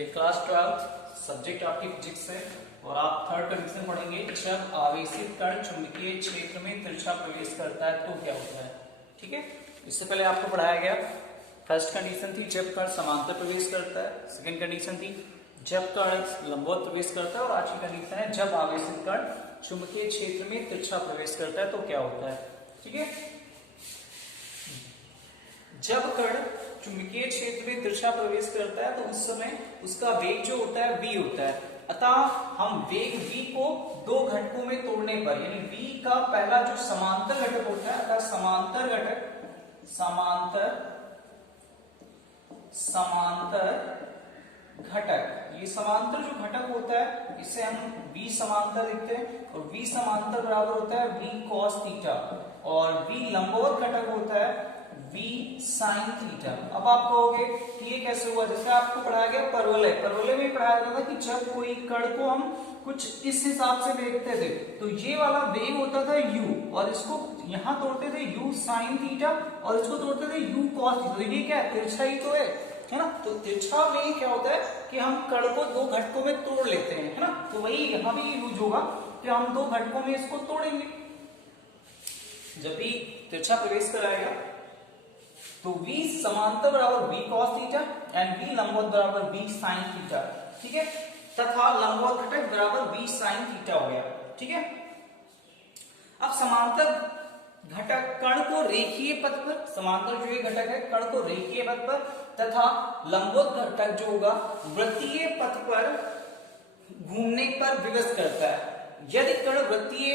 चलिए class 12 subject आपकी physics है और आप थर्ड कंडीशन पढ़ेंगे। जब आवेशित कण चुंबकीय क्षेत्र में तिरछा प्रवेश करता है तो क्या होता है। ठीक है, इससे पहले आपको पढ़ाया गया। फर्स्ट कंडीशन थी जब कण समांतर प्रवेश करता है, सेकंड कंडीशन थी जब कण लंबवत प्रवेश करता है और आज की कंडीशन है जब आवेशित कण चुंबकीय क्षेत्र में तिरछा प्रवेश करता है तो क्या होता है। ठीक है, जब कण चुंबकीय क्षेत्र में तिरछा प्रवेश करता है तो उस समय उसका वेग जो होता है v होता है। अतः हम वेग v को दो घटकों में तोड़ने पर यानी v का पहला जो समांतर घटक होता है, अतः समांतर घटक, ये समांतर जो घटक होता है इसे हम v समांतर लिखते हैं और v समांतर बराबर होता है v cos थीटा और v लंबवत घटक होता है v sin थीटा। अब आप कहोगे कि ये कैसे हुआ, जैसे आपको पढ़ाया गया परवलय में पढ़ाया गया था कि जब कोई कण को हम कुछ इस हिसाब से देखते थे तो ये वाला वेग होता था u और इसको यहाँ तोड़ते थे u sin थीटा और इसको तोड़ते थे u cos थीटा। तो ये क्या है, तिरछा ही तो है ना। तो तिरछा में क्या होता है कि हम कण को दो घटकों में तोड़ लेते हैं, है ना। तो वही यहाँ भी यूज होगा कि हम दो घटकों में इसको तोड़ेंगे। जब भी तिरछा प्रवेश कराएगा तो v समांतर बराबर v cos theta and v लंबवत बराबर v sin थीटा। ठीक है, तथा लंबवत घटक बराबर v sin थीटा हो गया। ठीक है, अब समांतर घटक कण को रेखीय पथ पर, समांतर जो ये घटक है कण को रेखीय पथ पर तथा लंबवत घटक जो होगा वृत्तीय पथ पर घूमने पर विवश करता है। यदि कण वृत्तीय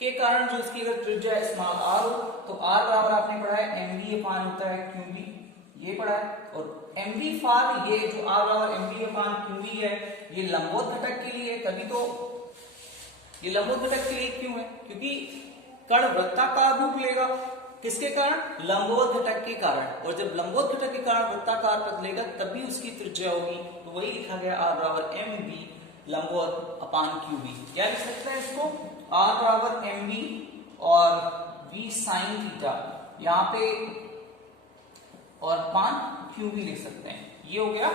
के कारण जो इसकी अगर त्रिज्या स्मॉल r हो तो r बराबर आपने पढ़ा है mv अपान होता है qv, ये पढ़ा है। और mv फार ये जो r बराबर mv अपान qv है ये लंबवत घटक के लिए है, तभी तो ये लंबवत घटक के लिए क्यों है, क्योंकि कण वृत्ताकार रूप लेगा किसके कारण, लंबवत घटक के कारण। और जब लंबवत घटक के कारण वृत्ताकार पथ लेगा तभी उसकी त्रिज्या होगी। तो वही लिखा गया r बराबर mv लंबवत अपान qv। क्या लिख सकते हैं इसको, r बराबर mv और v sin थीटा यहाँ पे और अपान qv लिख सकते हैं। ये हो गया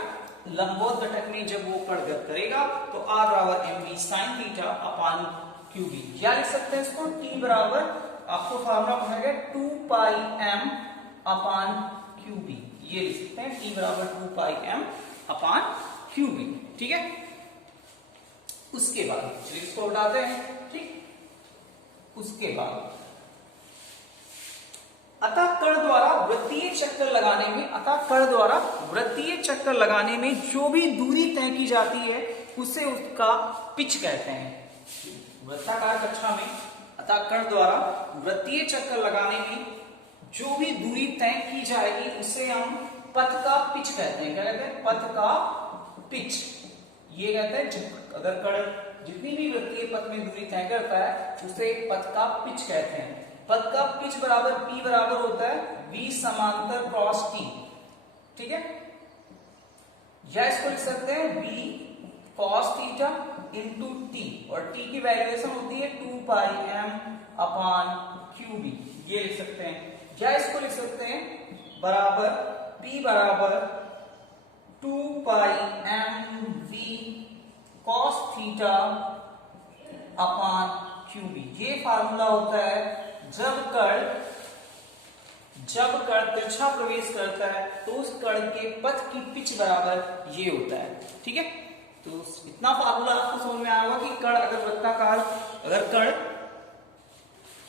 लंबवत घटक में जब वो कण गत करेगा तो r बराबर mv sin theta upon qv। क्या लिख सकते हैं इसको, t बराबर आपको फार्मूला पढ़ा गया 2 पाई m अपान qv, ये लिख सकते हैं t बराबर 2 पाई m अपान qv। ठीक है, उसके बाद चलिए इसको उठाते हैं। ठीक, उसके बाद अतः कण द्वारा वृत्तीय चक्कर लगाने में जो भी दूरी तय की जाती है उसे उसका पिच कहते हैं। वृत्ताकार कक्षा में अतः कण द्वारा वृत्तीय चक्कर लगाने में जो भी दूरी तय की जाएगी उसे हम पथ का पिच कहते हैं। क्या कहते हैं, पथ का पिच। ये कहते हैं अगर कण जितनी भी वृत्तीय पथ में दूरी तय करता है उसे पथ का पिच कहते हैं। पथ का पिच बराबर p बराबर होता है v समांतर क्रॉस t। ठीक है, या इसको लिख सकते हैं v cos theta into t और t की वैल्यूएशन होती है 2 पाई m अपान qv, ये लिख सकते हैं। या इसको लिख सकते हैं बराबर p बराबर 2 पाई m v cos theta upon qv। ये फार्मूला होता है जब कण तिरछा प्रवेश करता है तो उस कण के पथ की पिच बराबर ये होता है। ठीक है, तो इतना फार्मूला आपको समझ में आया होगा कि कण अगर कण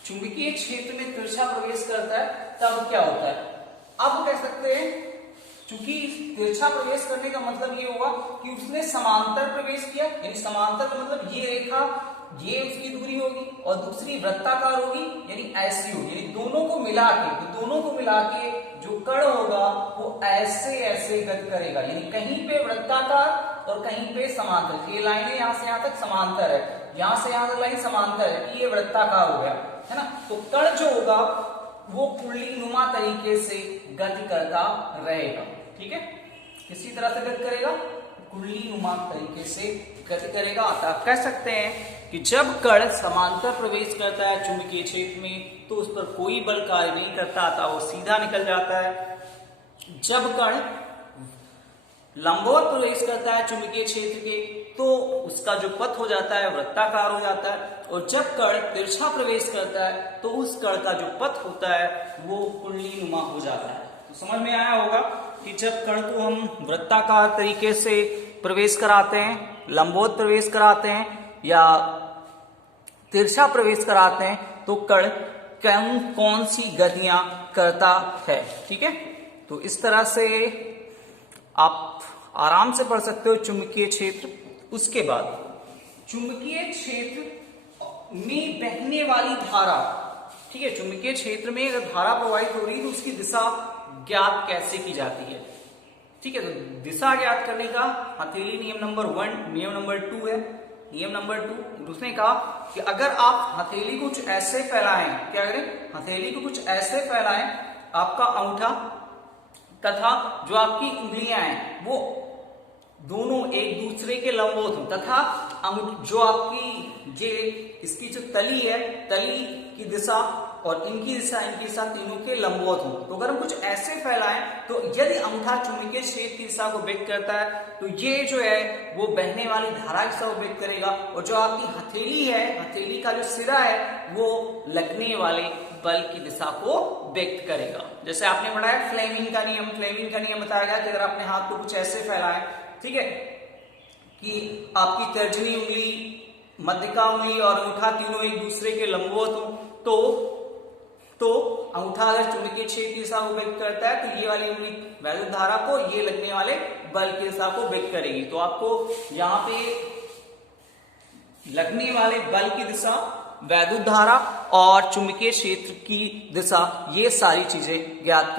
चुंबकीय क्षेत्र में तिरछा प्रवेश करता है तब क्या होता है। अब कह सकते हैं चूंकि तिरछा प्रवेश करने का मतलब ये हुआ कि उसने समांतर प्रवेश किया, यानी समांतर का मतलब ये रेखा ये उसकी दूरी होगी और दूसरी वृत्ताकार होगी यानी ऐसी होगी, यानी दोनों को मिला के जो कण होगा वो ऐसे गति करेगा, यानी कहीं पे वृत्ताकार और कहीं पे समांतर। ये लाइनें यहाँ से यहाँ तक समांतर है, यहाँ से यहाँ तक लाइन समांतर है कि ये वृत्ताकार हो गया, है ना। तो कण जो होगा वो कुंडली नुमा तरीके से गति करता रहेगा। ठीक है, किसी तरह से गति करेगा, कुंडली नुमा तरीके से गति करेगा। अतः कह सकते हैं कि जब कण समांतर प्रवेश करता है चुंबकीय क्षेत्र में तो उस पर कोई बल कार्य नहीं करता, अतः वो सीधा निकल जाता है। जब कण लंबवत प्रवेश करता है चुंबकीय क्षेत्र के तो उसका जो पथ हो जाता है वृत्ताकार हो जाता है, और जब कण तिरछा प्रवेश करता है तो उस कण का जो पथ होता है वो कुंडलीनुमा हो जाता है। तो समझ में आया होगा कि जब कण को हम वृत्ताकार तरीके से प्रवेश कराते हैं, लंबवत प्रवेश कराते हैं या तिरछा प्रवेश कराते हैं तो कण कौन सी गतियां करता है। ठीक है, तो इस तरह से आप आराम से पढ़ सकते हो चुंबकीय क्षेत्र। उसके बाद चुंबकीय क्षेत्र में बहने वाली धारा, ठीक है, चुंबकीय क्षेत्र में अगर धारा प्रवाहित हो रही है तो उसकी दिशा ज्ञात कैसे की जाती है। ठीक है, तो दिशा ज्ञात करने का हथेली नियम नंबर 1, नियम नंबर 2 है। नियम नंबर 2 उसने कहा कि अगर आप हथेली को कुछ ऐसे फैलाएं, क्या करें, हथेली को कुछ ऐसे फैलाएं, आपका अंगूठा तथा जो आपकी उंगलियां हैं वो दोनों एक दूसरे के लंबवत हों, तथा जो आपकी इसकी जो तली है, तली की दिशा और इनकी दिशा तीनों के लंबवत हों। तो अगर हम कुछ ऐसे फैलाएं तो यदि अंगूठा चुंबकीय क्षेत्र की दिशा को व्यक्त करता है तो ये जो है वो बहने वाली धारा की दिशा को व्यक्त करेगा, और जो आपकी हथेली है, हथेली का जो सिरा है वो लगने वाले बल की दिशा को व्यक्त करेगा। जैसे आपने पढ़ा है फ्लेमिंग का नियम, फ्लेमिंग का नियम बताया गया कि अगर आपने हाथ को कुछ ऐसे फैलाएं, ठीक है, कि आपकी तर्जनी उंगली, मध्यका उंगली और अंगूठा तीनों एक दूसरे के लंबवत हो तो अंगूठा अगर चुंबकीय क्षेत्र की दिशा को व्यक्त करता है तो ये वाली उंगली वैद्युत धारा को, ये लगने वाले बल की दिशा को व्यक्त करेगी। तो आपको यहाँ पे लगने वाले बल की दिशा, वैद्युत धारा और चुंबकीय क्षेत्र की दिशा, ये सारी चीजें ज्ञात कर